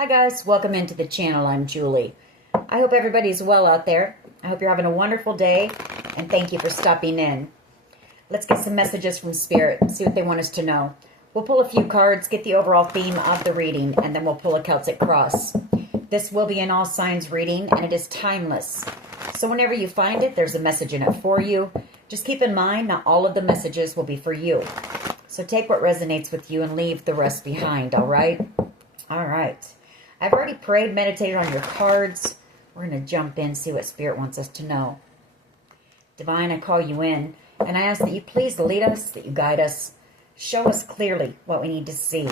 Hi guys, welcome into the channel. I'm Julie. I hope everybody's well out there. I hope you're having a wonderful day, and thank you for stopping in. Let's get some messages from Spirit, see what they want us to know. We'll pull a few cards, get the overall theme of the reading, and then we'll pull a Celtic cross. This will be an all signs reading, and it is timeless. So whenever you find it, there's a message in it for you. Just keep in mind, not all of the messages will be for you. So take what resonates with you and leave the rest behind, all right? All right. I've already prayed, meditated on your cards. We're going to jump in, see what Spirit wants us to know. Divine, I call you in, and I ask that you please lead us, that you guide us. Show us clearly what we need to see.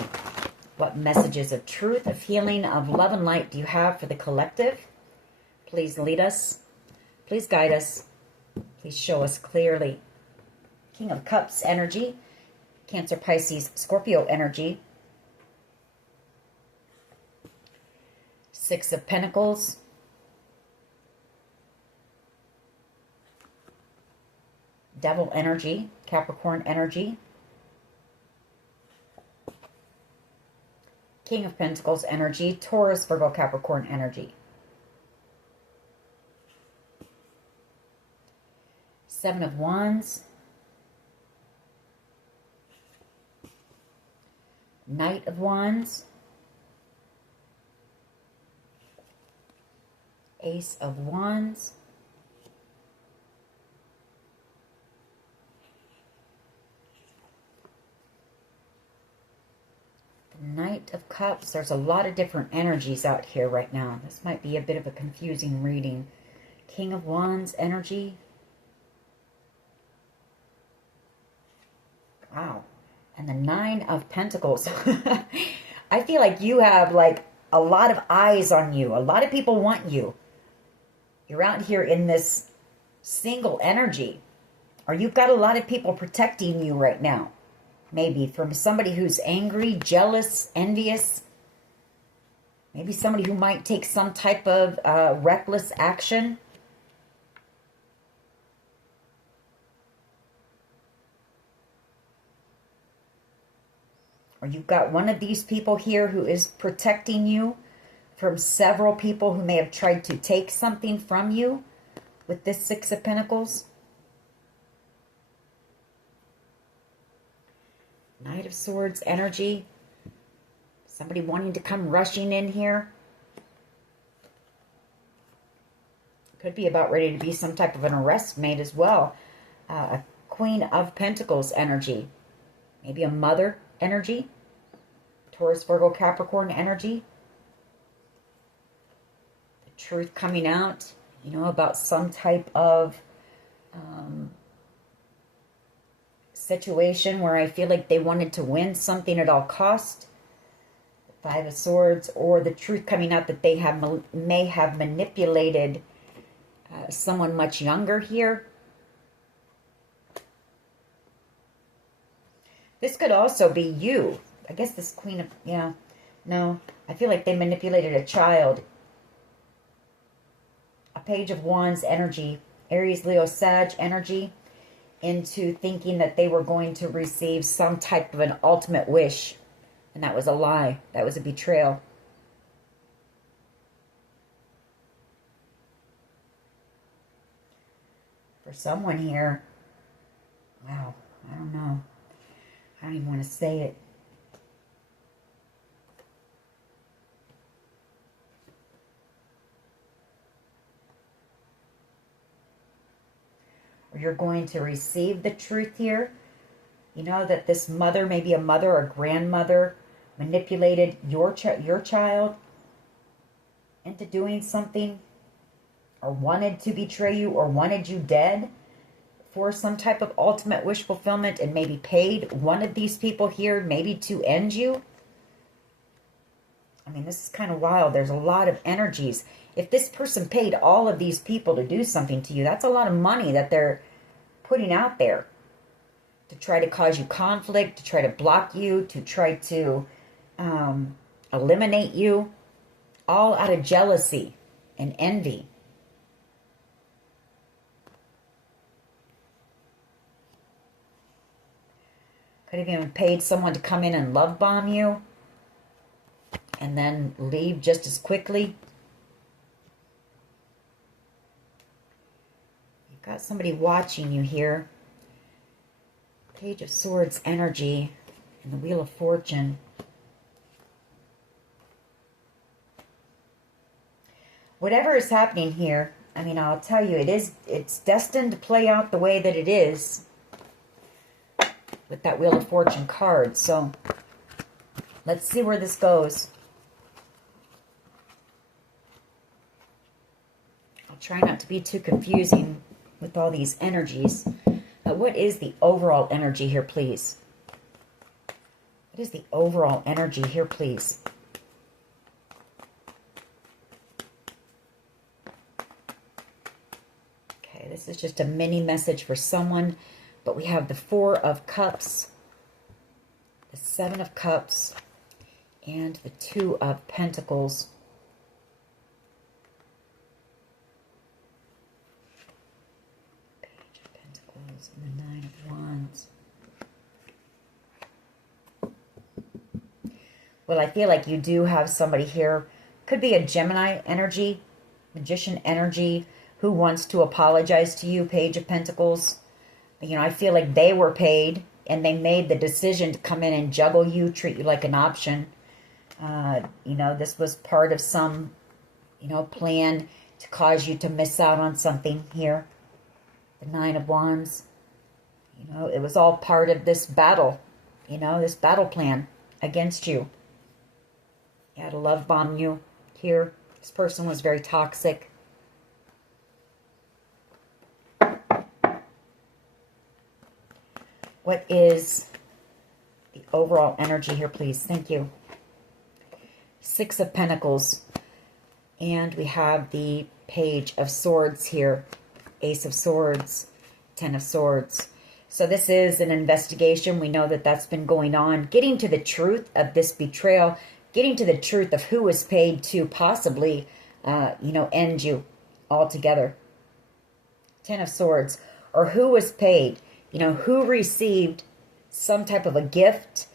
What messages of truth, of healing, of love and light do you have for the collective? Please lead us. Please guide us. Please show us clearly. King of Cups energy. Cancer, Pisces, Scorpio energy. Six of Pentacles. Devil energy, Capricorn energy. King of Pentacles energy, Taurus, Virgo, Capricorn energy. Seven of Wands. Knight of Wands. Ace of Wands. The Knight of Cups. There's a lot of different energies out here right now. This might be a bit of a confusing reading. King of Wands energy. Wow. And the Nine of Pentacles. I feel like you have like a lot of eyes on you. A lot of people want you. You're out here in this single energy. Or you've got a lot of people protecting you right now. Maybe from somebody who's angry, jealous, envious. Maybe somebody who might take some type of reckless action. Or you've got one of these people here who is protecting you from several people who may have tried to take something from you with this Six of Pentacles. Knight of Swords energy. Somebody wanting to come rushing in here. Could be about ready to be some type of an arrest made as well. A Queen of Pentacles energy. Maybe a mother energy. Taurus, Virgo, Capricorn energy. Truth coming out, you know, about some type of situation where I feel like they wanted to win something at all cost. The Five of Swords, or the truth coming out that they may have manipulated someone much younger here. This could also be you. I guess this Queen of, yeah, no, I feel like they manipulated a child. Page of Wands energy, Aries, Leo, Sag energy, into thinking that they were going to receive some type of an ultimate wish. And that was a lie. That was a betrayal. For someone here, wow, I don't know. I don't even want to say it. You're going to receive the truth here. You know that this mother, maybe a mother or grandmother, manipulated your child into doing something, or wanted to betray you, or wanted you dead for some type of ultimate wish fulfillment, and maybe paid one of these people here maybe to end you. I mean, this is kind of wild. There's a lot of energies. If this person paid all of these people to do something to you, that's a lot of money that they're putting out there to try to cause you conflict, to try to block you, to try to eliminate you, all out of jealousy and envy. Could have even paid someone to come in and love bomb you. and then leave just as quickly. You've got somebody watching you here. Page of Swords energy and the Wheel of Fortune. Whatever is happening here, I mean, I'll tell you, it's destined to play out the way that it is with that Wheel of Fortune card. So let's see where this goes. I'll try not to be too confusing with all these energies. What is the overall energy here, please? What is the overall energy here, please? Okay, this is just a mini message for someone, but we have the Four of Cups, the Seven of Cups, and the Two of Pentacles. Page of Pentacles and the Nine of Wands. Well, I feel like you do have somebody here. Could be a Gemini energy, Magician energy, who wants to apologize to you, Page of Pentacles. You know, I feel like they were paid and they made the decision to come in and juggle you, treat you like an option. You know, this was part of some, you know, plan to cause you to miss out on something here. The Nine of Wands. You know, it was all part of this battle, you know, this battle plan against you. He had to love bomb you here. This person was very toxic. What is the overall energy here, please? Thank you. Six of Pentacles. And we have the Page of Swords here. Ace of Swords. Ten of Swords. So this is an investigation. We know that that's been going on. Getting to the truth of this betrayal. Getting to the truth of who was paid to possibly, you know, end you altogether. Ten of Swords. Or who was paid. You know, who received some type of a gift,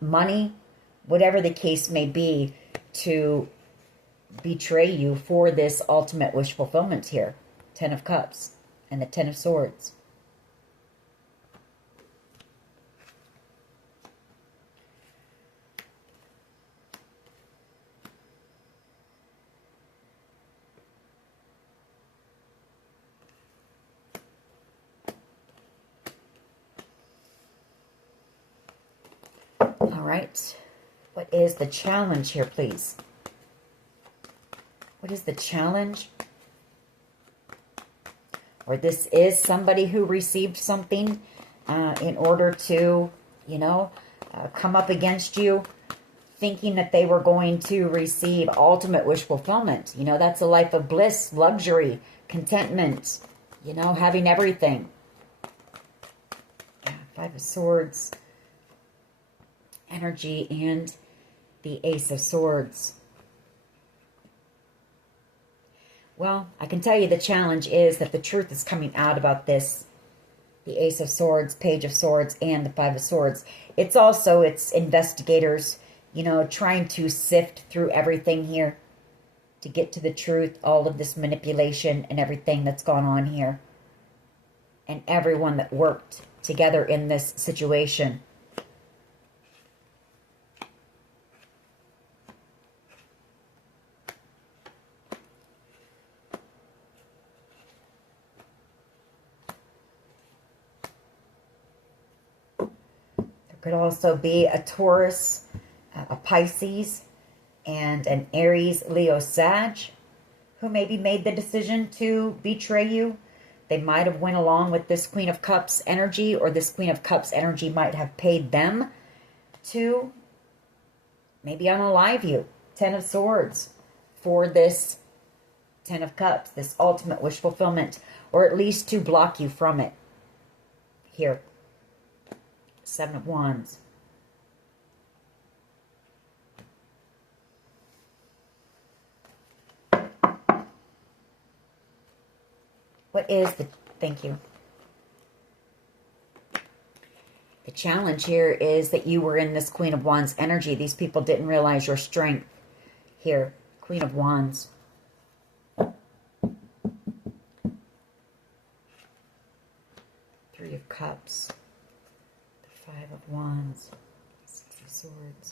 money, whatever the case may be, to betray you for this ultimate wish fulfillment here. Ten of Cups and the Ten of Swords. All right. What is the challenge here, please? What is the challenge? Or this is somebody who received something in order to, you know, come up against you, thinking that they were going to receive ultimate wish fulfillment. You know, that's a life of bliss, luxury, contentment, you know, having everything. Yeah, Five of Swords. Energy and the Ace of Swords. Well, I can tell you the challenge is that the truth is coming out about this. The Ace of Swords, Page of Swords, and the Five of Swords. It's also, it's investigators, you know, trying to sift through everything here to get to the truth, all of this manipulation and everything that's gone on here. And everyone that worked together in this situation. Could also be a Taurus, a Pisces, and an Aries, Leo, Sag, who maybe made the decision to betray you. They might have went along with this Queen of Cups energy, or this Queen of Cups energy might have paid them to maybe unalive you. Ten of Swords for this Ten of Cups, this ultimate wish fulfillment, or at least to block you from it. Here. Seven of Wands. What is the, thank you, the challenge here is that you were in this Queen of Wands energy. These people didn't realize your strength here. Queen of Wands. Three of Cups. The Five of Wands. Six of Swords.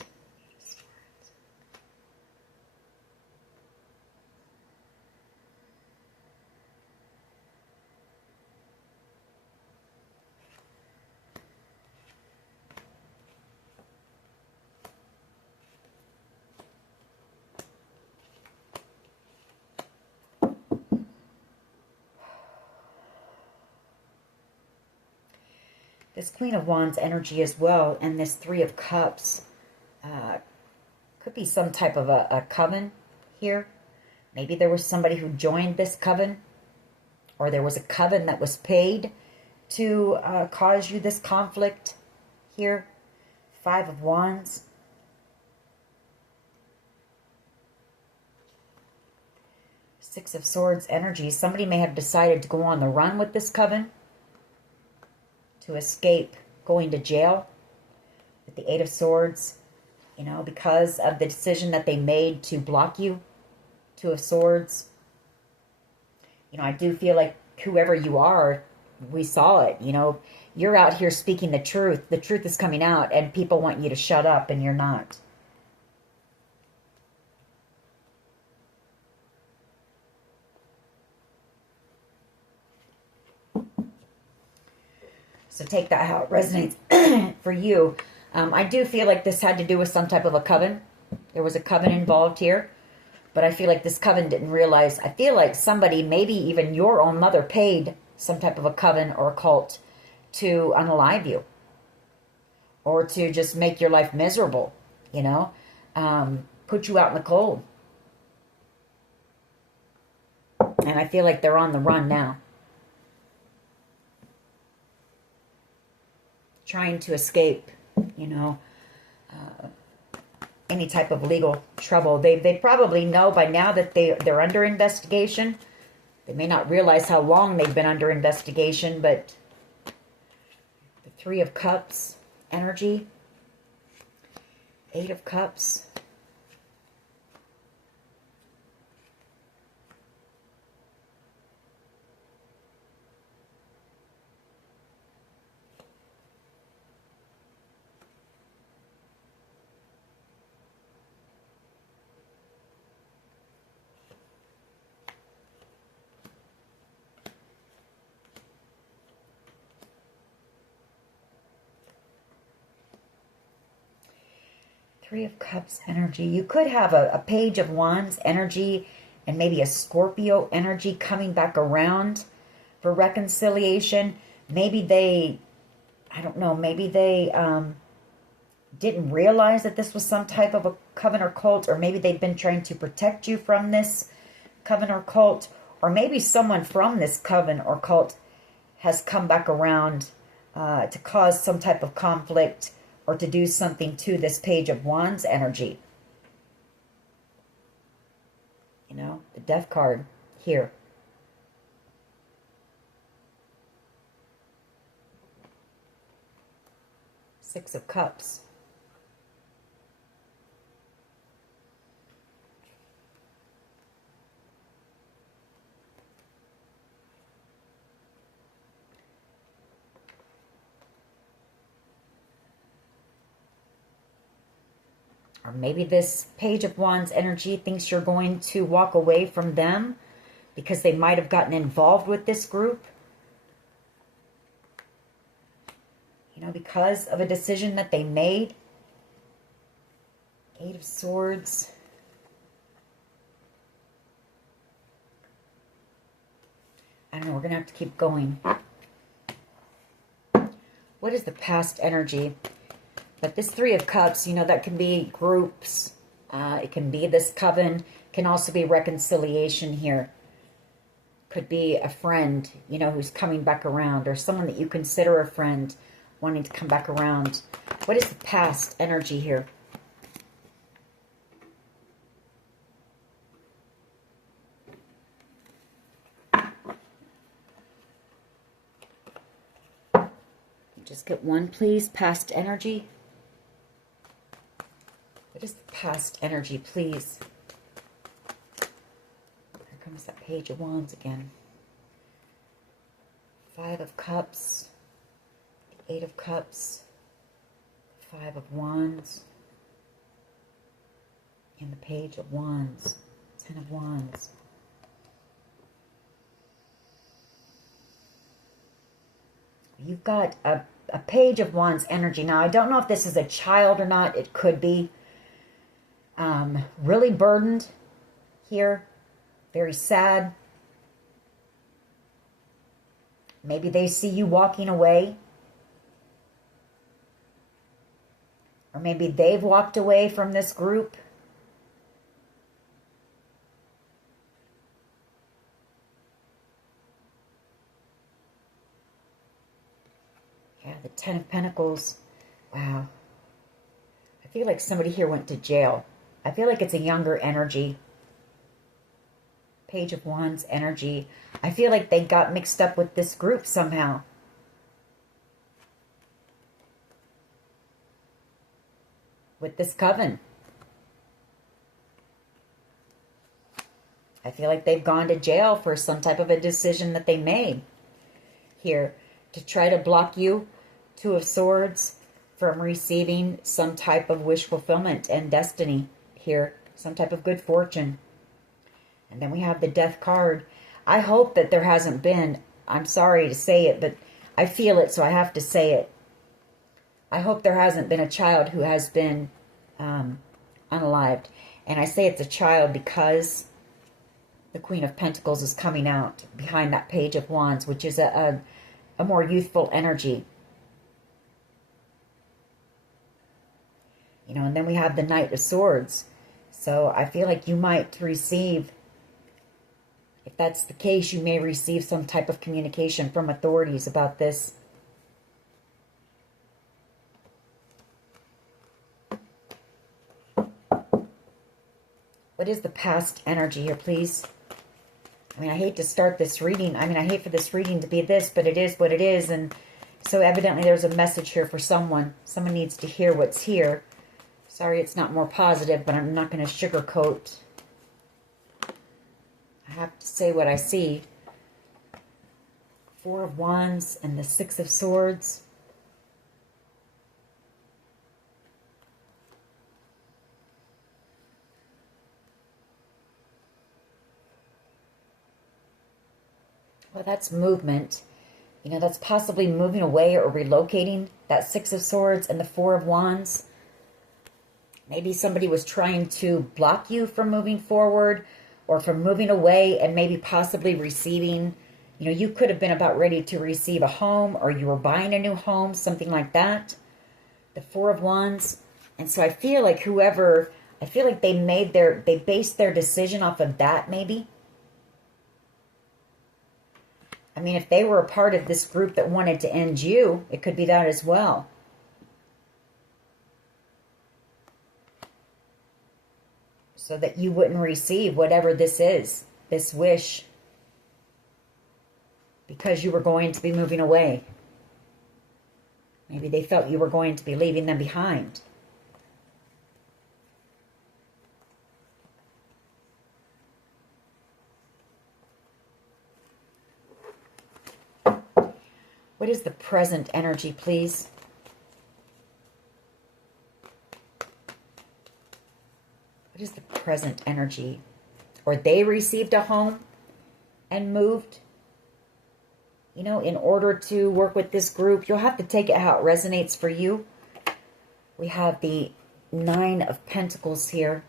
This Queen of Wands energy as well, and this Three of Cups could be some type of a coven here. Maybe there was somebody who joined this coven, or there was a coven that was paid to cause you this conflict here. Five of Wands. Six of Swords energy. Somebody may have decided to go on the run with this coven, to escape going to jail. With the Eight of Swords, you know, because of the decision that they made to block you. Two of Swords. You know, I do feel like whoever you are, we saw it, you know. You're out here speaking the truth. The truth is coming out, and people want you to shut up, and you're not. So take that how it resonates for you. I do feel like this had to do with some type of a coven. There was a coven involved here. But I feel like this coven didn't realize. I feel like somebody, maybe even your own mother, paid some type of a coven or a cult to unalive you. Or to just make your life miserable, you know. Put you out in the cold. And I feel like they're on the run now. Trying to escape, you know, any type of legal trouble. They probably know by now that they're under investigation. They may not realize how long they've been under investigation, but the Three of Cups energy, Eight of Cups. Three of Cups energy. You could have a Page of Wands energy and maybe a Scorpio energy coming back around for reconciliation. Maybe they, I don't know, maybe they didn't realize that this was some type of a coven or cult, or maybe they've been trying to protect you from this coven or cult, or maybe someone from this coven or cult has come back around to cause some type of conflict or to do something to this Page of Wands energy. You know, the Death card here. Six of Cups. Or maybe this Page of Wands energy thinks you're going to walk away from them because they might have gotten involved with this group. You know, because of a decision that they made. Eight of Swords. I don't know, we're going to have to keep going. What is the past energy? But this Three of Cups, you know, that can be groups. It can be this coven. Can also be reconciliation here. Could be a friend, you know, who's coming back around. Or someone that you consider a friend wanting to come back around. What is the past energy here? Let's get one, please. Past energy. What is the past energy, please? Here comes that Page of Wands again. Five of Cups. The Eight of Cups. Five of Wands. And the Page of Wands. Ten of Wands. You've got a Page of Wands energy. Now, I don't know if this is a child or not. It could be. Really burdened here. Very sad. Maybe they see you walking away. Or maybe they've walked away from this group. Yeah, the Ten of Pentacles. Wow. I feel like somebody here went to jail. I feel like it's a younger energy. Page of Wands energy. I feel like they got mixed up with this group somehow. With this coven. I feel like they've gone to jail for some type of a decision that they made here to try to block you, Two of Swords, from receiving some type of wish fulfillment and destiny here, some type of good fortune. And then we have the Death card. I hope that there hasn't been, I'm sorry to say it, but I feel it, so I have to say it. I hope there hasn't been a child who has been unalived. And I say it's a child because the Queen of Pentacles is coming out behind that Page of Wands, which is a more youthful energy. You know, and then we have the Knight of Swords. So I feel like you might receive, if that's the case, you may receive some type of communication from authorities about this. What is the past energy here, please? I mean, I hate to start this reading. I mean, I hate for this reading to be this, but it is what it is. And so evidently there's a message here for someone. Someone needs to hear what's here. Sorry it's not more positive, but I'm not going to sugarcoat. I have to say what I see. Four of Wands and the Six of Swords. Well, that's movement. You know, that's possibly moving away or relocating. That Six of Swords and the Four of Wands. Maybe somebody was trying to block you from moving forward or from moving away and maybe possibly receiving. You know, you could have been about ready to receive a home, or you were buying a new home, something like that. The Four of Wands. And so I feel like I feel like they based their decision off of that maybe. I mean, if they were a part of this group that wanted to end you, it could be that as well. So that you wouldn't receive whatever this is, this wish, because you were going to be moving away. Maybe they felt you were going to be leaving them behind. What is the present energy, please? What is the present energy? Or they received a home and moved. You know, in order to work with this group, you'll have to take it how it resonates for you. We have the Nine of Pentacles here.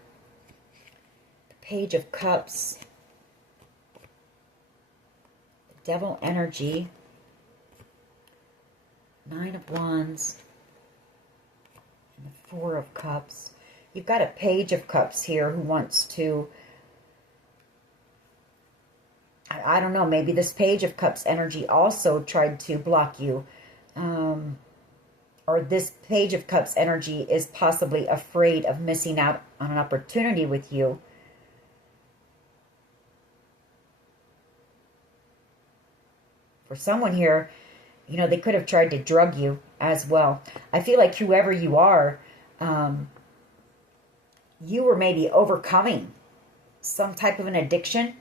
The Page of Cups. The Devil energy. Nine of Wands. And the Four of Cups. You've got a Page of Cups here who wants to, I don't know, maybe this Page of Cups energy also tried to block you. Or this Page of Cups energy is possibly afraid of missing out on an opportunity with you. For someone here, You know, they could have tried to drug you as well. I feel like whoever you are, you were maybe overcoming some type of an addiction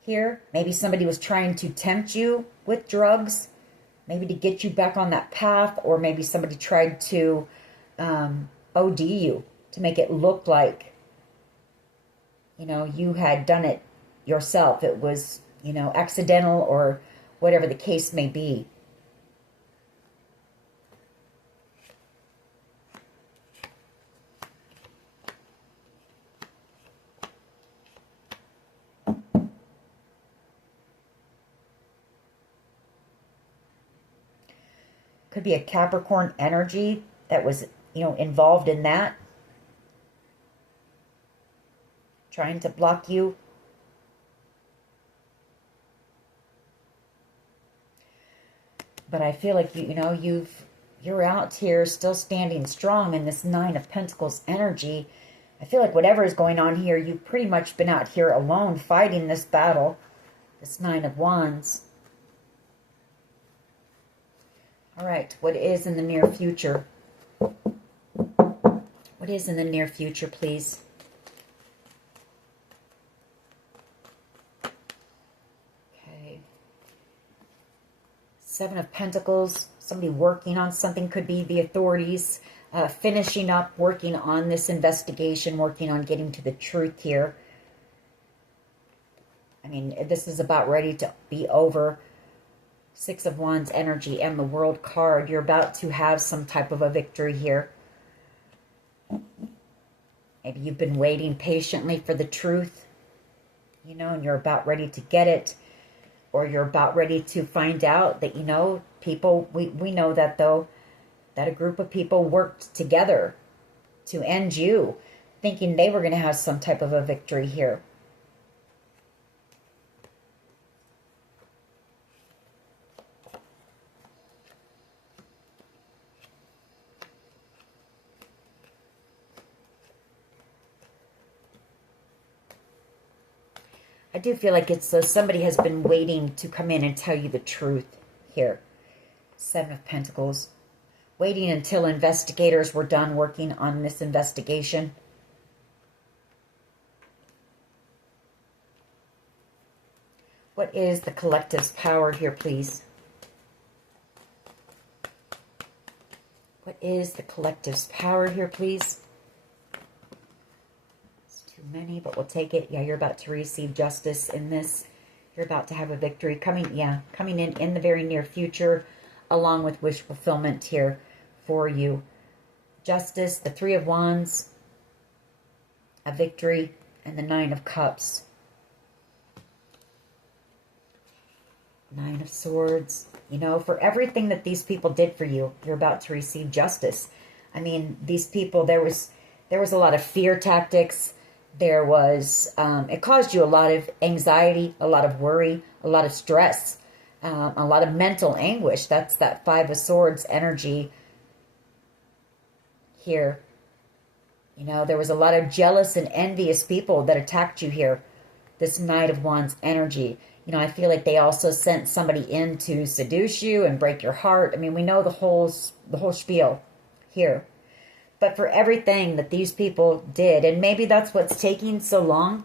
here. Maybe somebody was trying to tempt you with drugs, maybe to get you back on that path, or maybe somebody tried to OD you to make it look like, you know, you had done it yourself. It was, you know, accidental or whatever the case may be. Could be a Capricorn energy that was, you know, involved in that. Trying to block you. But I feel like, you know, you're out here still standing strong in this Nine of Pentacles energy. I feel like whatever is going on here, you've pretty much been out here alone fighting this battle. This Nine of Wands. All right, what is in the near future? What is in the near future, please? Okay. Seven of Pentacles. Somebody working on something. Could be the authorities. Finishing up, working on this investigation, working on getting to the truth here. I mean, this is about ready to be over. Six of Wands energy and the World card. You're about to have some type of a victory here. Maybe you've been waiting patiently for the truth, you know, and you're about ready to get it. Or you're about ready to find out that, you know, people, we know that though, that a group of people worked together to end you, thinking they were going to have some type of a victory here. I do feel like it's somebody has been waiting to come in and tell you the truth here. Seven of Pentacles. Waiting until investigators were done working on this investigation. What is the collective's power here, please? What is the collective's power here, please? Too many, but we'll take it. Yeah, you're about to receive justice in this. You're about to have a victory coming in the very near future, along with wish fulfillment here for you. Justice, the Three of Wands, a victory, and the Nine of Cups. Nine of Swords. You know, for everything that these people did for you, you're about to receive justice. I mean, these people, there was a lot of fear tactics. There was, it caused you a lot of anxiety, a lot of worry, a lot of stress, a lot of mental anguish. That's that Five of Swords energy here. You know, there was a lot of jealous and envious people that attacked you here. This Knight of Wands energy. You know, I feel like they also sent somebody in to seduce you and break your heart. I mean, we know the whole spiel here. But for everything that these people did, and maybe that's what's taking so long,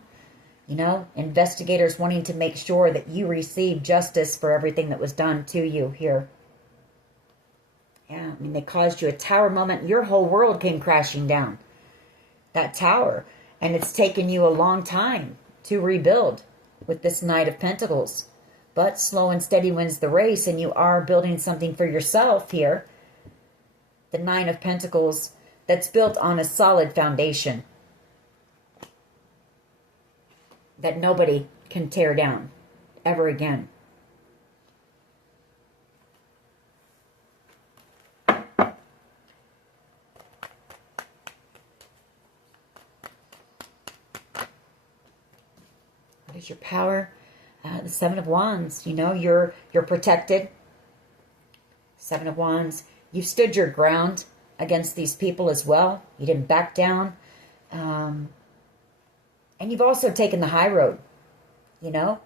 you know, investigators wanting to make sure that you receive justice for everything that was done to you here. Yeah, I mean, they caused you a tower moment. Your whole world came crashing down. That tower. And it's taken you a long time to rebuild with this Knight of Pentacles. But slow and steady wins the race, and you are building something for yourself here. The Nine of Pentacles that's built on a solid foundation that nobody can tear down ever again. What is your power? The Seven of Wands. You know, you're protected. Seven of Wands. You've stood your ground against these people as well. You didn't back down. And you've also taken the high road. You know,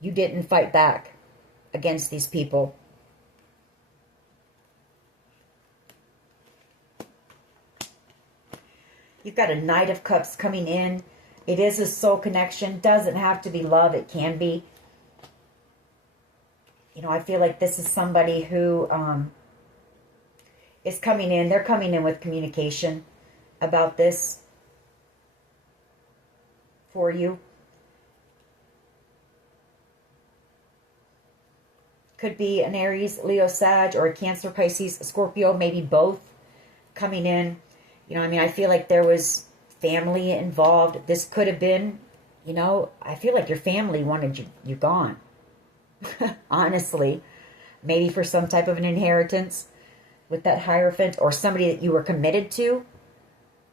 you didn't fight back against these people. You've got a Knight of Cups coming in. It is a soul connection. Doesn't have to be love. It can be. You know, I feel like this is somebody who is coming in. They're coming in with communication about this for you. Could be an Aries, Leo, Sag, or a Cancer, Pisces, Scorpio, maybe both coming in. You know, I mean, I feel like there was family involved. This could have been, you know, I feel like your family wanted you gone. Honestly. Maybe for some type of an inheritance with that Hierophant, or somebody that you were committed to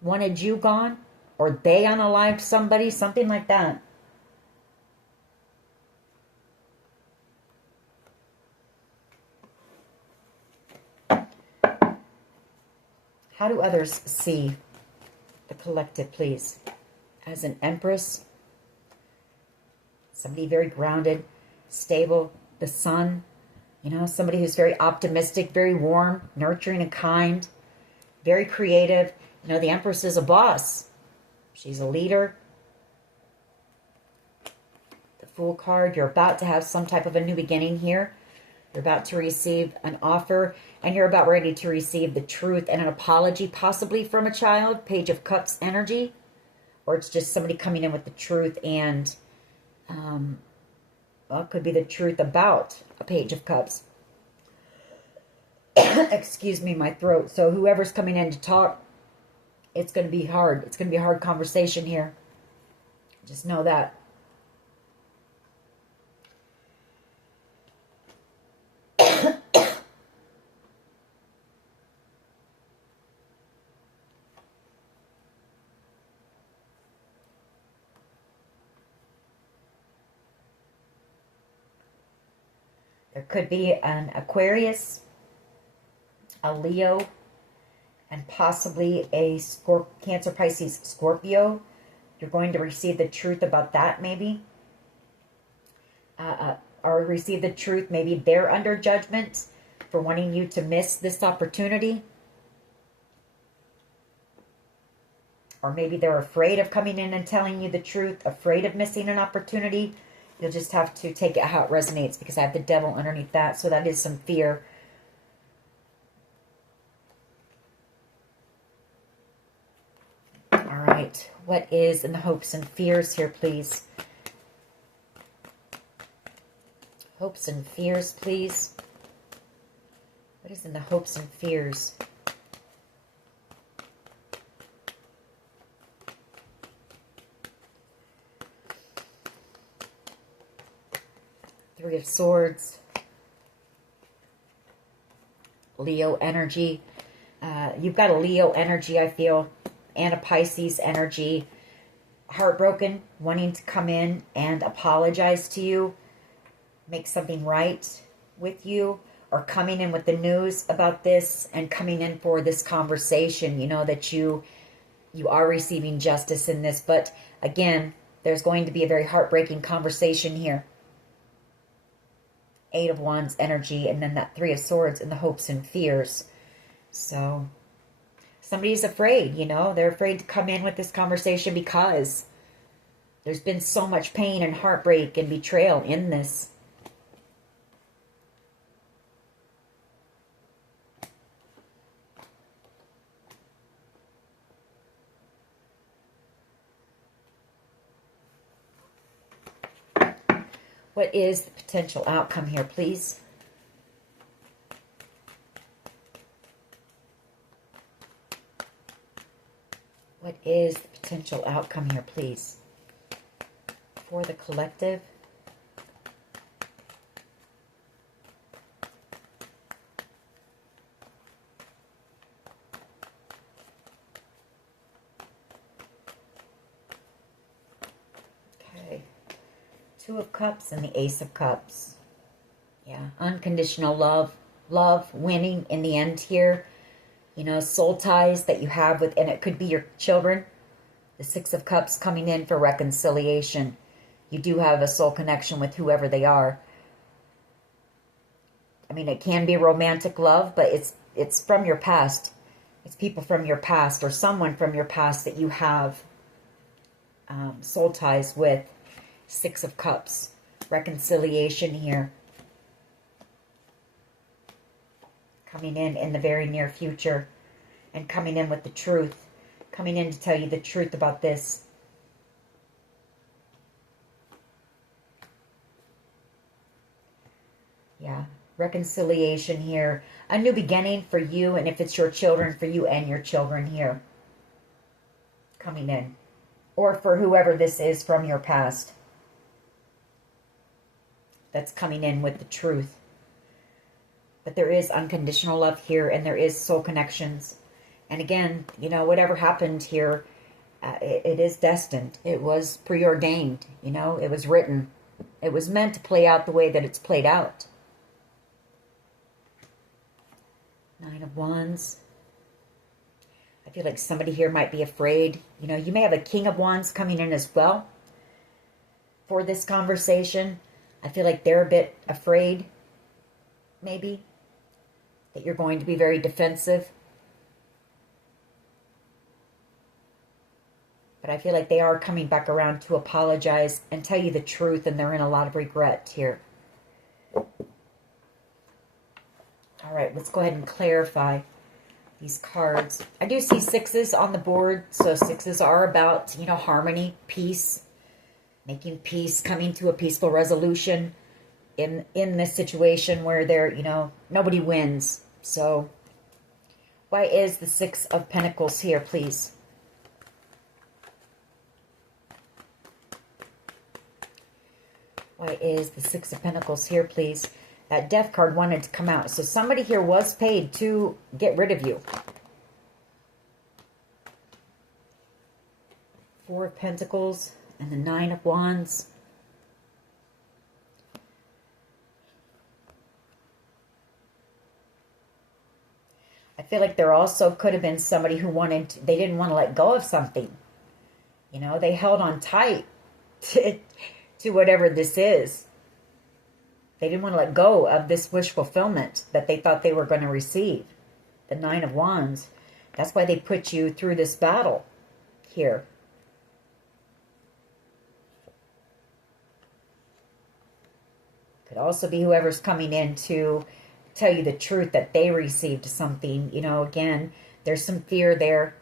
wanted you gone, or they unalived somebody, something like that. How do others see the collective, please? As an Empress, somebody very grounded, stable, the Sun, you know, somebody who's very optimistic, very warm, nurturing and kind, very creative. You know, the Empress is a boss. She's a leader. The Fool card, you're about to have some type of a new beginning here. You're about to receive an offer, and you're about ready to receive the truth and an apology, possibly from a child. Page of Cups energy. Or it's just somebody coming in with the truth and, well, it could be the truth about a Page of Cups. Excuse me, my throat. So whoever's coming in to talk, it's going to be hard. It's going to be a hard conversation here. Just know that. There could be an Aquarius, a Leo, and possibly a Cancer, Pisces, Scorpio. You're going to receive the truth about that, maybe. Or receive the truth. Maybe they're under judgment for wanting you to miss this opportunity. Or maybe they're afraid of coming in and telling you the truth, afraid of missing an opportunity. You'll just have to take it how it resonates, because I have the Devil underneath that. So that is some fear. All right. What is in the hopes and fears here, please? Hopes and fears, please. What is in the hopes and fears? Three of Swords, Leo energy. You've got a Leo energy, I feel, and a Pisces energy. Heartbroken, wanting to come in and apologize to you, make something right with you, or coming in with the news about this and coming in for this conversation. You know that you are receiving justice in this, but again, there's going to be a very heartbreaking conversation here. Eight of Wands energy, and then that Three of Swords and the hopes and fears. So somebody's afraid, you know, they're afraid to come in with this conversation because there's been so much pain and heartbreak and betrayal in this. What is the potential outcome here, please? What is the potential outcome here, please? For the collective. Okay. Two of Cups and the Ace of Cups. Yeah, unconditional love. Love winning in the end here. You know, soul ties that you have with, and it could be your children. The Six of Cups coming in for reconciliation. You do have a soul connection with whoever they are. I mean, it can be romantic love, but it's from your past. It's people from your past or someone from your past that you have soul ties with. Six of Cups. Reconciliation here. Coming in the very near future. And coming in with the truth. Coming in to tell you the truth about this. Yeah. Reconciliation here. A new beginning for you, and if it's your children, for you and your children here. Coming in. Or for whoever this is from your past. That's coming in with the truth. But there is unconditional love here, and there is soul connections. And again, you know, whatever happened here, it is destined. It was preordained, you know, it was written. It was meant to play out the way that it's played out. Nine of Wands. I feel like somebody here might be afraid. You know, you may have a King of Wands coming in as well for this conversation. I feel like they're a bit afraid, maybe, that you're going to be very defensive. But I feel like they are coming back around to apologize and tell you the truth, and they're in a lot of regret here. All right, let's go ahead and clarify these cards. I do see sixes on the board, so sixes are about, you know, harmony, peace, making peace, coming to a peaceful resolution in this situation where they're, you know, nobody wins. So why is the Six of Pentacles here, please? Why is the Six of Pentacles here, please? That Death card wanted to come out. So somebody here was paid to get rid of you. Four of Pentacles and the Nine of Wands. I feel like there also could have been somebody who they didn't want to let go of something. You know, they held on tight to whatever this is. They didn't want to let go of this wish fulfillment that they thought they were going to receive. The Nine of Wands. That's why they put you through this battle here. Could also be whoever's coming in to tell you the truth that they received something. You know, again, there's some fear there.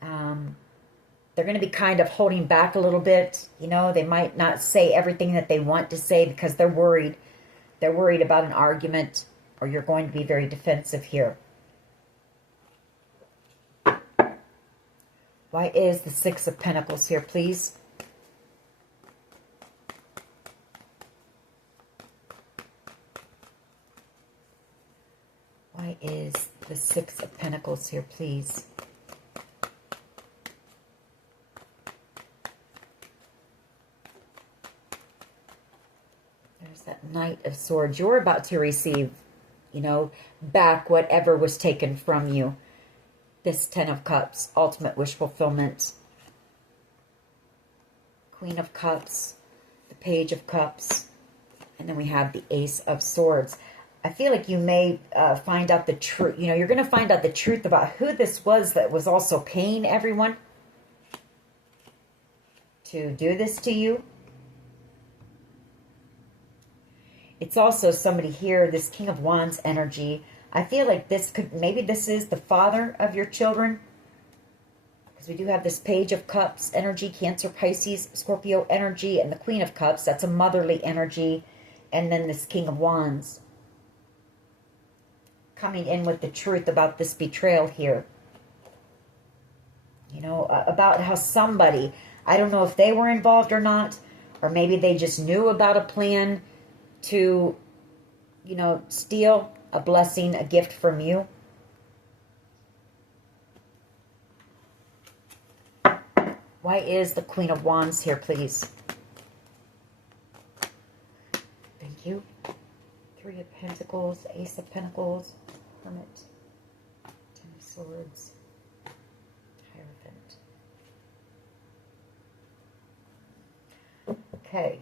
They're going to be kind of holding back a little bit. You know, they might not say everything that they want to say because they're worried. They're worried about an argument, or you're going to be very defensive here. Why is the Six of Pentacles here, please? Why is the Six of Pentacles here, please? There's that Knight of Swords. You're about to receive, you know, back whatever was taken from you. This Ten of Cups, ultimate wish fulfillment. Queen of Cups, the Page of Cups, and then we have the Ace of Swords. I feel like you may find out the truth. You know, you're going to find out the truth about who this was that was also paying everyone to do this to you. It's also somebody here, this King of Wands energy. I feel like this could, maybe this is the father of your children. Because we do have this Page of Cups energy, Cancer, Pisces, Scorpio energy, and the Queen of Cups. That's a motherly energy. And then this King of Wands. Coming in with the truth about this betrayal here. You know, about how somebody, I don't know if they were involved or not, or maybe they just knew about a plan to, you know, steal a blessing, a gift from you. Why is the Queen of Wands here, please? Thank you. Three of Pentacles, Ace of Pentacles, Hermit, Ten of Swords, Hierophant. Okay.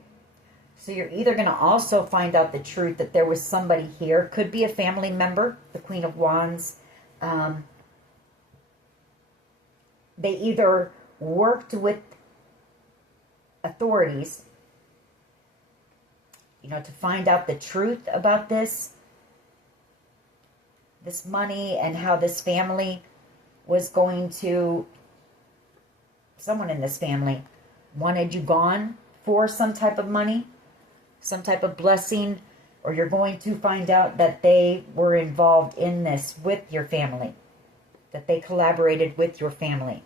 So you're either going to also find out the truth that there was somebody here. Could be a family member, the Queen of Wands. They either worked with authorities, you know, to find out the truth about this money and how this family was going to, someone in this family wanted you gone for some type of money, some type of blessing, or you're going to find out that they were involved in this with your family, that they collaborated with your family.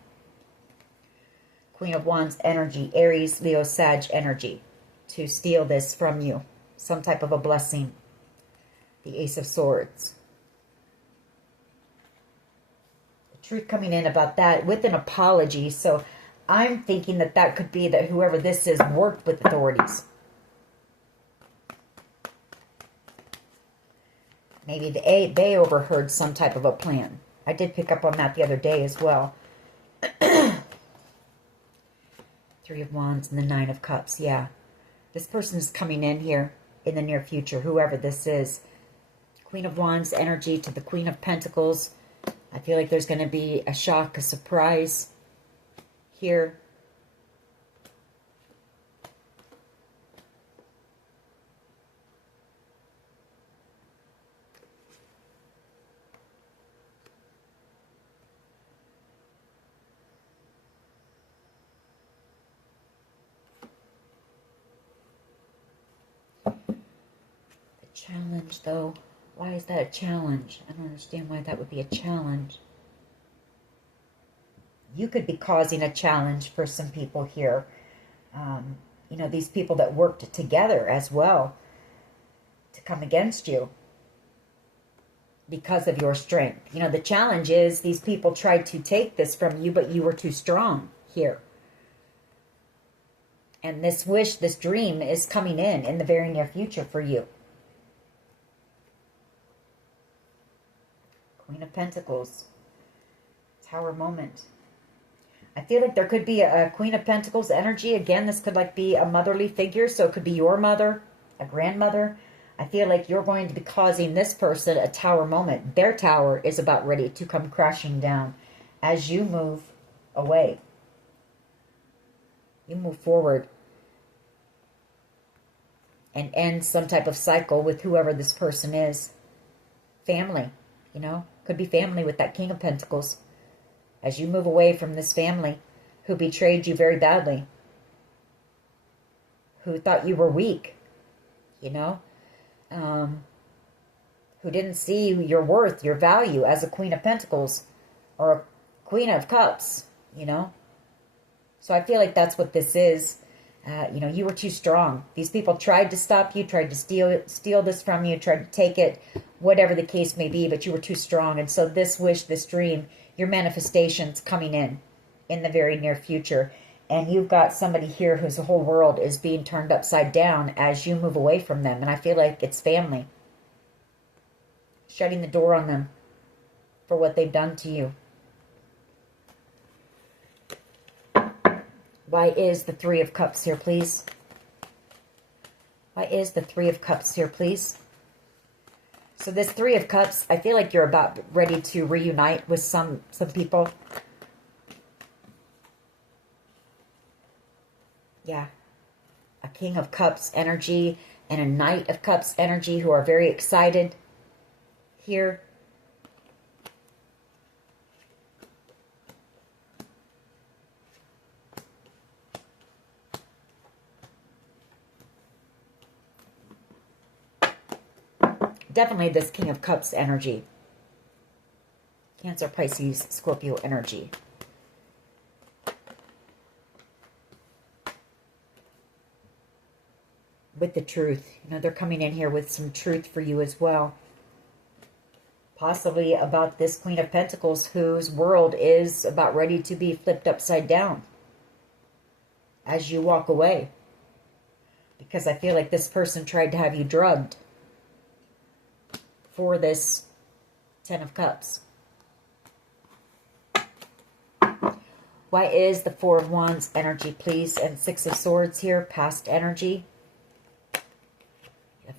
Queen of Wands energy, Aries, Leo, Sag energy, to steal this from you, some type of a blessing. The Ace of Swords. The truth coming in about that with an apology. So I'm thinking that that could be that whoever this is worked with authorities. Maybe they overheard some type of a plan. I did pick up on that the other day as well. Three of Wands and the Nine of Cups. Yeah. This person is coming in here in the near future, whoever this is. Queen of Wands energy to the Queen of Pentacles. I feel like there's going to be a shock, a surprise here. Challenge, though. Why is that a challenge? I don't understand why that would be a challenge. You could be causing a challenge for some people here. You know, these people that worked together as well to come against you because of your strength. You know, the challenge is these people tried to take this from you, but you were too strong here. And this wish, this dream is coming in the very near future for you. Queen of Pentacles. Tower moment. I feel like there could be a Queen of Pentacles energy. Again, this could like be a motherly figure. So it could be your mother, a grandmother. I feel like you're going to be causing this person a tower moment. Their tower is about ready to come crashing down as you move away. You move forward and end some type of cycle with whoever this person is. Family, you know. Could be family with that King of Pentacles. As you move away from this family who betrayed you very badly. Who thought you were weak, you know. Who didn't see your worth, your value as a Queen of Pentacles or a Queen of Cups, you know. So I feel like that's what this is. You know, you were too strong. These people tried to stop you, tried to steal this from you, tried to take it, whatever the case may be, but you were too strong. And so this wish, this dream, your manifestation's coming in the very near future. And you've got somebody here whose whole world is being turned upside down as you move away from them. And I feel like it's family. Shutting the door on them for what they've done to you. Why is the Three of Cups here, please? Why is the Three of Cups here, please? So this Three of Cups, I feel like you're about ready to reunite with some people. Yeah. A King of Cups energy and a Knight of Cups energy who are very excited here. Definitely this King of Cups energy. Cancer, Pisces, Scorpio energy. With the truth. You know, they're coming in here with some truth for you as well. Possibly about this Queen of Pentacles whose world is about ready to be flipped upside down as you walk away. Because I feel like this person tried to have you drugged for this Ten of Cups. Why is the Four of Wands energy, please? And Six of Swords here, past energy.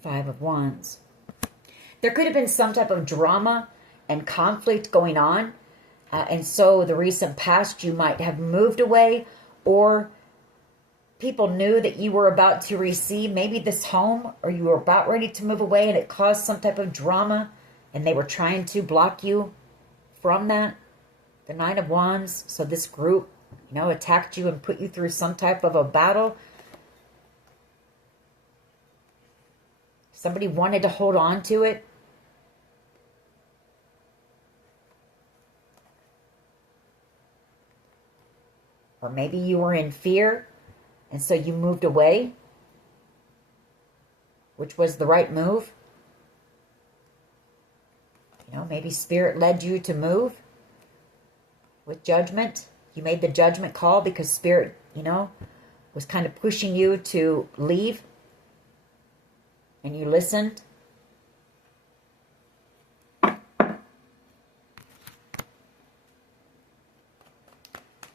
Five of Wands. There could have been some type of drama and conflict going on. And so the recent past, you might have moved away, or people knew that you were about to receive maybe this home, or you were about ready to move away, and it caused some type of drama, and they were trying to block you from that. The Nine of Wands. So this group, attacked you and put you through some type of a battle. Somebody wanted to hold on to it. Or maybe you were in fear, and so you moved away, which was the right move. Maybe Spirit led you to move with judgment. You made the judgment call because Spirit, was kind of pushing you to leave. And you listened.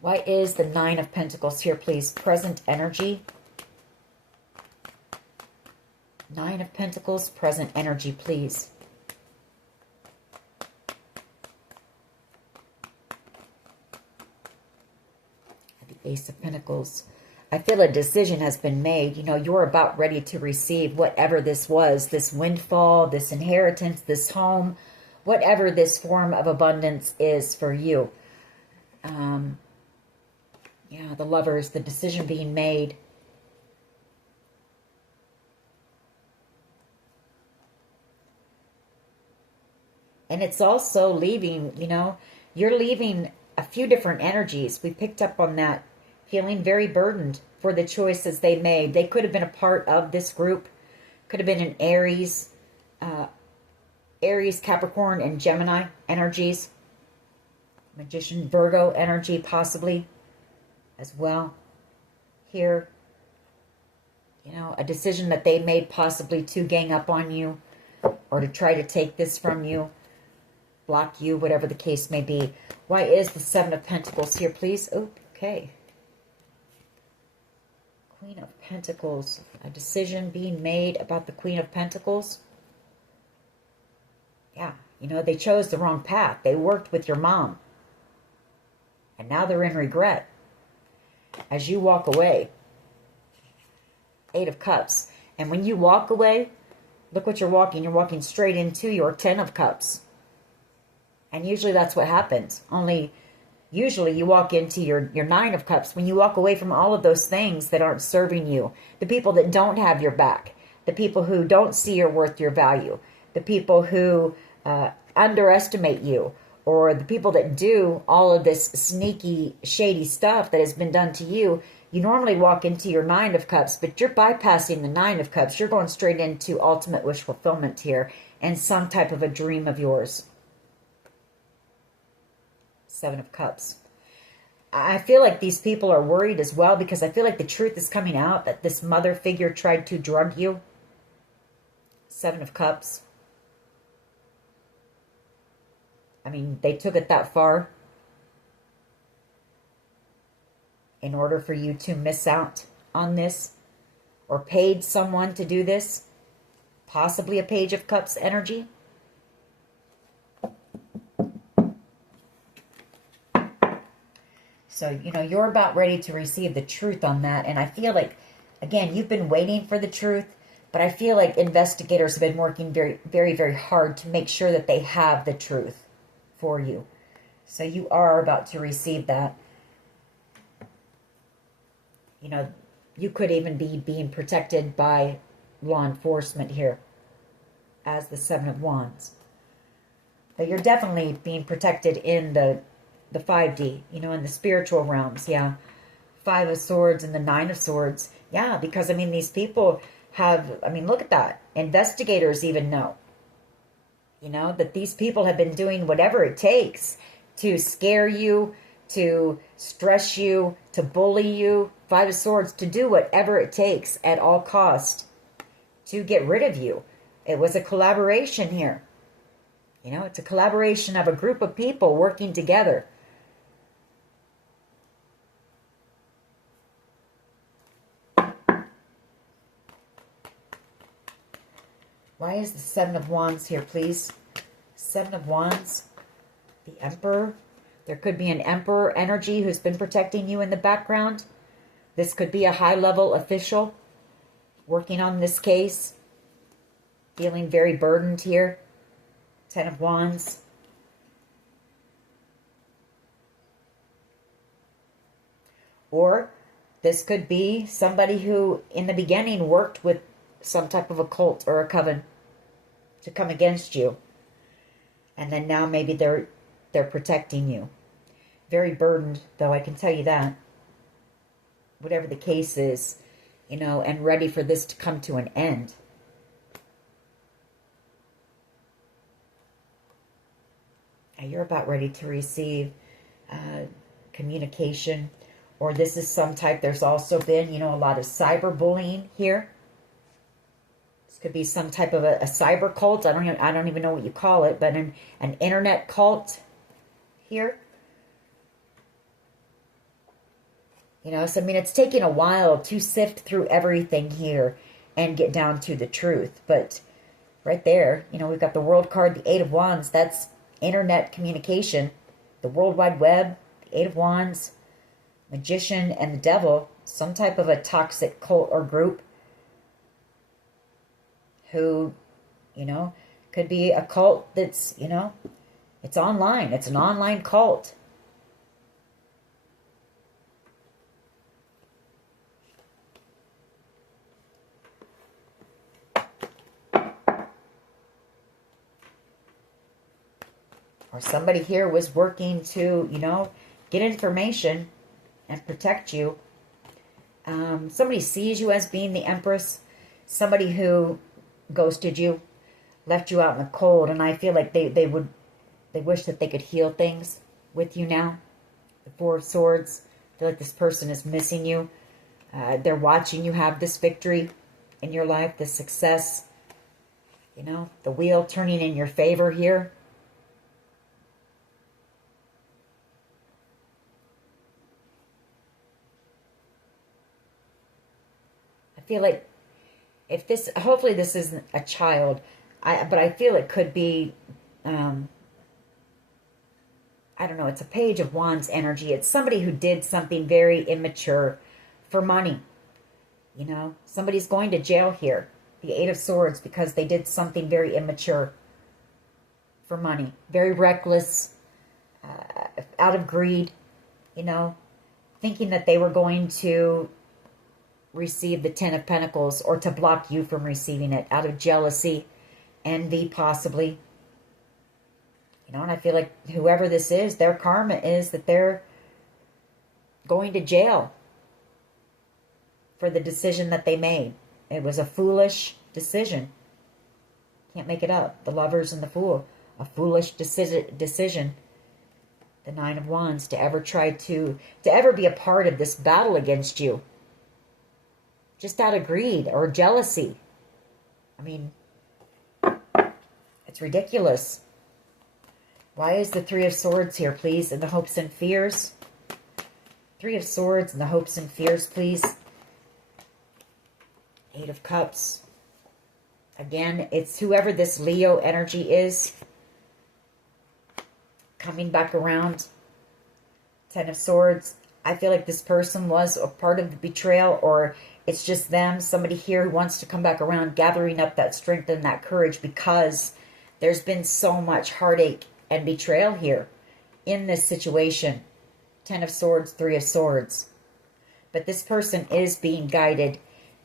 Why is the Nine of Pentacles here, please? Present energy. Nine of Pentacles, present energy, please. The Ace of Pentacles. I feel a decision has been made. You're about ready to receive whatever this was. This windfall, this inheritance, this home, whatever this form of abundance is for you. Yeah, the Lovers, the decision being made. And it's also leaving, you're leaving a few different energies. We picked up on that. Feeling very burdened for the choices they made. They could have been a part of this group. Could have been an Aries, Capricorn, and Gemini energies. Magician, Virgo energy possibly as well. Here, a decision that they made possibly to gang up on you or to try to take this from you, block you, whatever the case may be. Why is the Seven of Pentacles here, please? Oh, okay. Queen of Pentacles. A decision being made about the Queen of Pentacles. Yeah, they chose the wrong path. They worked with your mom. And now they're in regret. As you walk away. Eight of Cups. And when you walk away, look what you're walking. You're walking straight into your Ten of Cups. And usually that's what happens. Only usually you walk into your Nine of Cups when you walk away from all of those things that aren't serving you. The people that don't have your back. The people who don't see your worth, your value. The people who underestimate you. Or the people that do all of this sneaky, shady stuff that has been done to you. You normally walk into your Nine of Cups, but you're bypassing the Nine of Cups. You're going straight into ultimate wish fulfillment here. And some type of a dream of yours. Seven of Cups. I feel like these people are worried as well because I feel like the truth is coming out that this mother figure tried to drug you. Seven of Cups. I mean, they took it that far in order for you to miss out on this or paid someone to do this. Possibly a Page of Cups energy. So, you're about ready to receive the truth on that. And I feel like, again, you've been waiting for the truth. But I feel like investigators have been working very, very, very hard to make sure that they have the truth for you. So you are about to receive that. You could even be being protected by law enforcement here as the Seven of Wands. But you're definitely being protected in the 5D, in the spiritual realms, yeah. Five of Swords and the Nine of Swords. Yeah, because, these people have, look at that. Investigators even know, that these people have been doing whatever it takes to scare you, to stress you, to bully you. Five of Swords, to do whatever it takes at all cost to get rid of you. It was a collaboration here. It's a collaboration of a group of people working together. Why is the Seven of Wands here, please? Seven of Wands, the Emperor. There could be an Emperor energy who's been protecting you in the background. This could be a high-level official working on this case. Feeling very burdened here. Ten of Wands. Or this could be somebody who in the beginning worked with some type of a cult or a coven to come against you. And then now maybe they're protecting you. Very burdened, though, I can tell you that. Whatever the case is, you know, and ready for this to come to an end. You're about ready to receive communication. Or this is some type, there's also been, you know, a lot of cyberbullying here. This could be some type of a cyber cult. I don't even know what you call it, but an internet cult here. You know, so I mean, it's taking a while to sift through everything here and get down to the truth. But right there, you know, we've got the World card, the Eight of Wands. That's internet communication, the World Wide Web, the Eight of Wands, Magician, and the Devil. Some type of a toxic cult or group who, you know, could be a cult that's, you know, it's online. It's an online cult. Or somebody here was working to, you know, get information and protect you. Somebody sees you as being the Empress. Somebody who ghosted you, left you out in the cold. And I feel like they wish that they could heal things with you now. The Four of Swords. I feel like this person is missing you. They're watching you have this victory in your life, this success. You know, the wheel turning in your favor here. Feel like if this, hopefully this isn't a child, but I feel it could be, I don't know, it's a Page of Wands energy. It's somebody who did something very immature for money. You know, somebody's going to jail here. The Eight of Swords, because they did something very immature for money. Very reckless, out of greed, you know, thinking that they were going to receive the Ten of Pentacles or to block you from receiving it out of jealousy, envy, possibly. You know, and I feel like whoever this is, their karma is that they're going to jail for the decision that they made. It was a foolish decision. Can't make it up. The Lovers and the Fool. A foolish decision. The Nine of Wands, to ever try to ever be a part of this battle against you. Just out of greed or jealousy. I mean, it's ridiculous. Why is the Three of Swords here, please? And the hopes and fears. Three of Swords and the hopes and fears, please. Eight of Cups. Again, it's whoever this Leo energy is. Coming back around. Ten of Swords. I feel like this person was a part of the betrayal, or it's just them, somebody here who wants to come back around, gathering up that strength and that courage, because there's been so much heartache and betrayal here in this situation. Ten of Swords, Three of Swords. But this person is being guided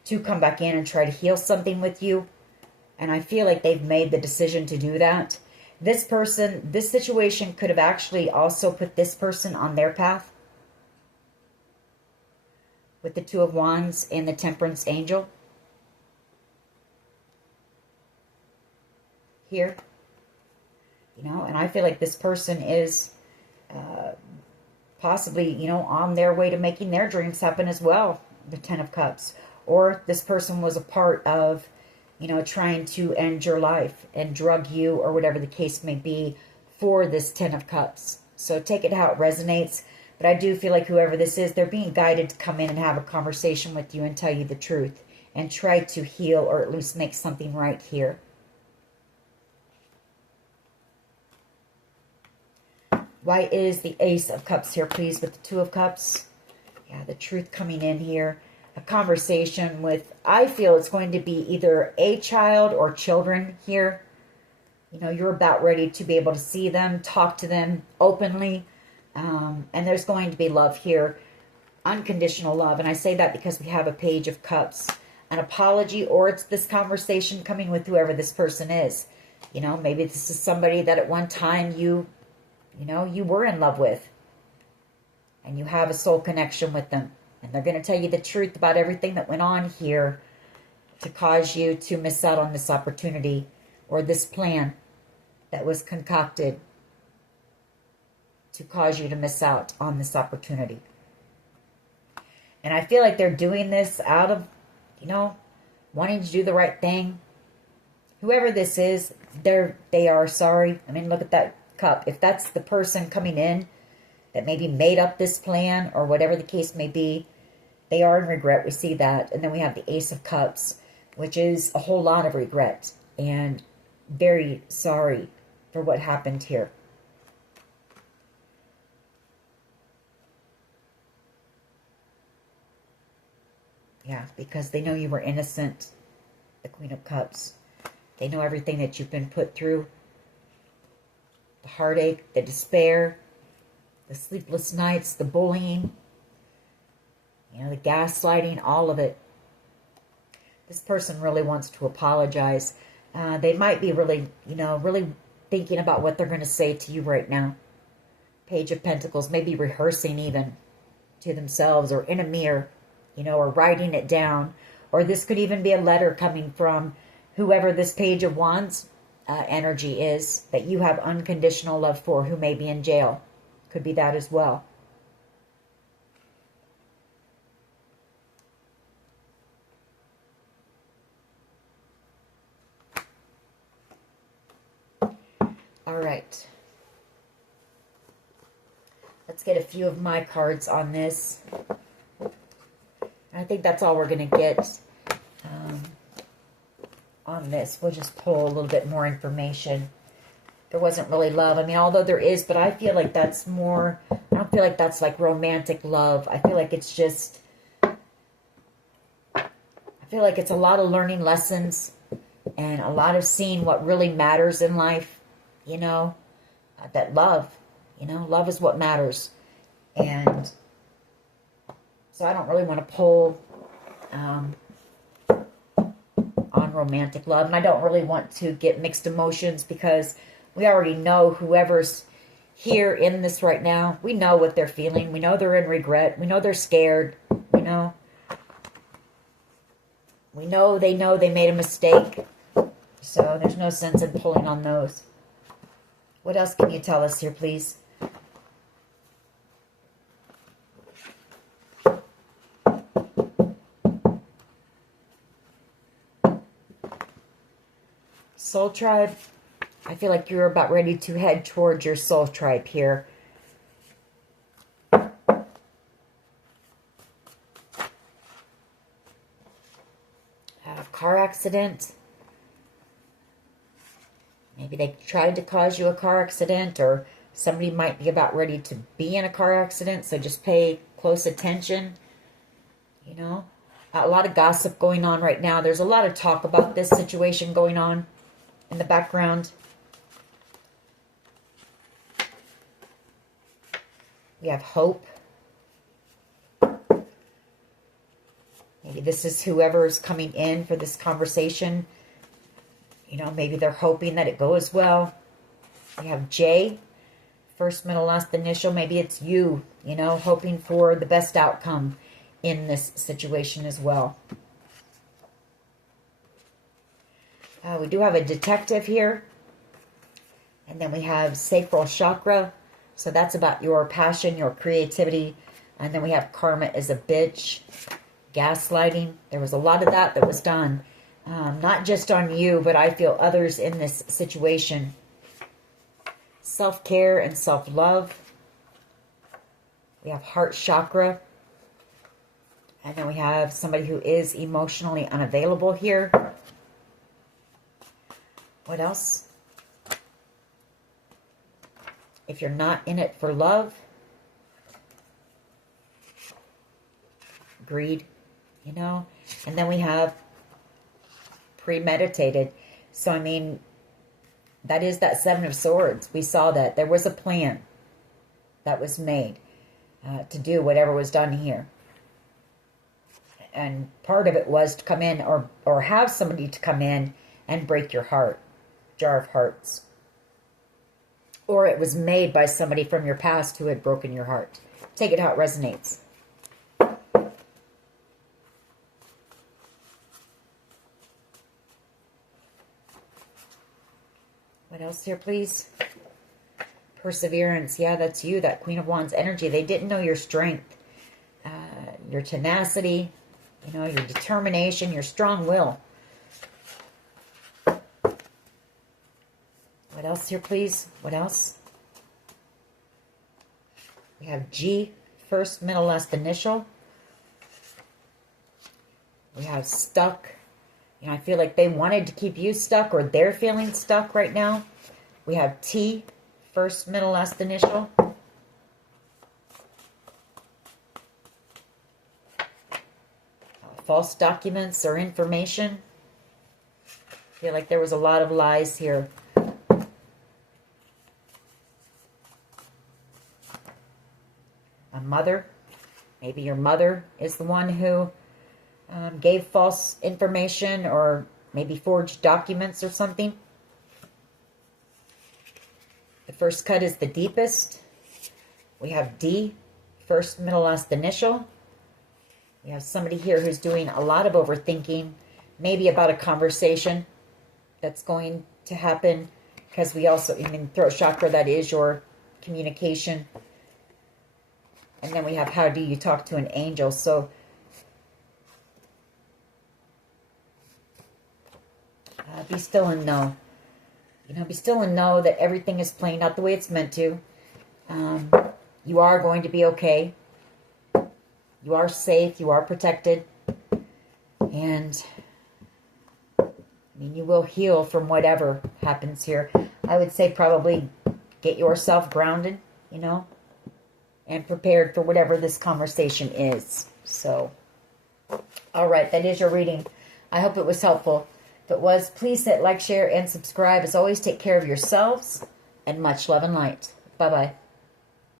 to come back in and try to heal something with you. And I feel like they've made the decision to do that. This person, this situation could have actually also put this person on their path. With the Two of Wands and the Temperance Angel. Here. You know, and I feel like this person is possibly, you know, on their way to making their dreams happen as well. The Ten of Cups. Or this person was a part of, you know, trying to end your life and drug you or whatever the case may be for this Ten of Cups. So take it how it resonates. But I do feel like whoever this is, they're being guided to come in and have a conversation with you and tell you the truth. And try to heal or at least make something right here. Why is the Ace of Cups here, please, with the Two of Cups? Yeah, the truth coming in here. A conversation with, I feel it's going to be either a child or children here. You know, you're about ready to be able to see them, talk to them openly. And there's going to be love here. Unconditional love. And I say that because we have a Page of Cups. An apology, or it's this conversation coming with whoever this person is. You know, maybe this is somebody that at one time you were in love with. And you have a soul connection with them. And they're going to tell you the truth about everything that went on here to cause you to miss out on this opportunity or this plan that was concocted to cause you to miss out on this opportunity. And I feel like they're doing this out of, you know, wanting to do the right thing. Whoever this is, they are sorry. I mean, look at that cup. If that's the person coming in that maybe made up this plan or whatever the case may be, they are in regret. We see that. And then we have the Ace of Cups, which is a whole lot of regret and very sorry for what happened here. Yeah, because they know you were innocent. The Queen of Cups. They know everything that you've been put through. The heartache, the despair, the sleepless nights, the bullying, you know, the gaslighting, all of it. This person really wants to apologize. They might be really, you know, really thinking about what they're going to say to you right now. Page of Pentacles, maybe rehearsing even to themselves or in a mirror, you know, or writing it down. Or this could even be a letter coming from whoever this Page of Wands energy is that you have unconditional love for, who may be in jail. Could be that as well. All right. Let's get a few of my cards on this. I think that's all we're going to get on this. We'll just pull a little bit more information. There wasn't really love. I mean, although there is, but I feel like that's more, I don't feel like that's like romantic love. I feel like it's just, I feel like it's a lot of learning lessons and a lot of seeing what really matters in life, you know, that love, you know, love is what matters. And so I don't really want to pull on romantic love. And I don't really want to get mixed emotions because we already know whoever's here in this right now, we know what they're feeling. We know they're in regret. We know they're scared. We know they made a mistake. So there's no sense in pulling on those. What else can you tell us here, please? Soul Tribe. I feel like you're about ready to head towards your soul tribe here. Car accident. Maybe they tried to cause you a car accident, or somebody might be about ready to be in a car accident, so just pay close attention. You know, a lot of gossip going on right now. There's a lot of talk about this situation going on in the background. We have hope. Maybe this is whoever's coming in for this conversation. You know, maybe they're hoping that it goes well. We have J, first, middle, last initial. Maybe it's you, you know, hoping for the best outcome in this situation as well. We do have a detective here. And then we have sacral chakra. So that's about your passion, your creativity. And then we have karma as a bitch. Gaslighting. There was a lot of that was done. Not just on you, but I feel others in this situation. Self-care and self-love. We have heart chakra. And then we have somebody who is emotionally unavailable here. What else? If you're not in it for love, greed, you know. And then we have premeditated. So, I mean, that is that Seven of Swords. We saw that. There was a plan that was made to do whatever was done here. And part of it was to come in or have somebody to come in and break your heart. Jar of Hearts. Or it was made by somebody from your past who had broken your heart. Take it how it resonates. What else here, please? Perseverance. Yeah, that's you, that Queen of Wands energy. They didn't know your strength, your tenacity, you know, your determination, your strong will. What else here, please? What else? We have G, first, middle, last initial. We have stuck. You know, I feel like they wanted to keep you stuck, or they're feeling stuck right now. We have T, first, middle, last initial. False documents or information. I feel like there was a lot of lies here. A mother. Maybe your mother is the one who gave false information or maybe forged documents or something. The first cut is the deepest. We have D, first, middle, last initial. We have somebody here who's doing a lot of overthinking, maybe about a conversation that's going to happen, because we also, I mean, throat chakra, that is your communication. And then we have, how do you talk to an angel? So be still and know. You know, be still and know that everything is playing out the way it's meant to. You are going to be okay. You are safe. You are protected. And I mean, you will heal from whatever happens here. I would say probably get yourself grounded, you know, and prepared for whatever this conversation is. So, all right, that is your reading. I hope it was helpful. If it was, please hit like, share, and subscribe. As always, take care of yourselves, and much love and light. Bye-bye.